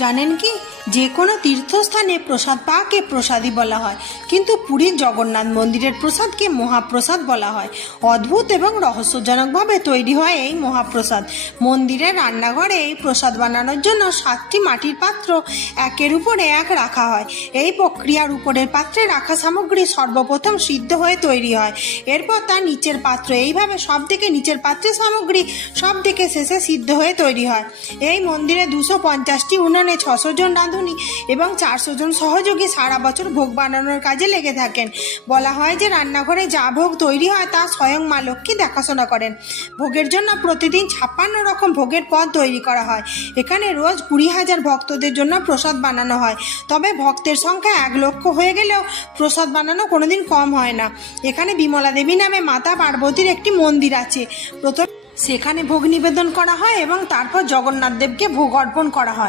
জানেন কি, যে কোনো তীর্থস্থানে প্রসাদ পাকে প্রসাদই বলা হয়, কিন্তু পুরীর জগন্নাথ মন্দিরের প্রসাদকে মহাপ্রসাদ বলা হয়। অদ্ভুত এবং রহস্যজনকভাবে তৈরি হয় এই মহাপ্রসাদ। মন্দিরের রান্নাঘরে এই প্রসাদ বানানোর জন্য 7টি মাটির পাত্র একের উপরে এক রাখা হয়। এই প্রক্রিয়ার উপরের পাত্রে রাখা সামগ্রী সর্বপ্রথম সিদ্ধ হয়ে তৈরি হয়। এরপর তার নিচের পাত্র, এইভাবে সব থেকে নিচের পাত্রের সামগ্রী সব থেকে শেষে সিদ্ধ হয়ে তৈরি হয়। এই মন্দিরে 250টি উনুনে 600 জন রাঁধুনি এবং 400 জন সহযোগী সারা বছর ভোগ বানানোর কাজে লেগে থাকেন। বলা হয় যে রান্নাঘরে যা ভোগ তৈরি হয় তা স্বয়ং মা লক্ষ্মী দেখাশোনা করেন। ভোগের জন্য প্রতিদিন 56 রকম ভোগের পদ তৈরি করা হয়। এখানে রোজ 20,000 ভক্তদের জন্য প্রসাদ বানানো হয়। তবে ভক্তের সংখ্যা 1 লক্ষ হয়ে গেলেও প্রসাদ বানানো কোনোদিন কম হয় না। এখানে বিমলা দেবী নামে মাতা পার্বতীর একটি মন্দির আছে। সেখানে ভোগ নিবেদন করা হয় এবং তারপর জগন্নাথ দেবকে ভোগ অর্পণ করা হয়।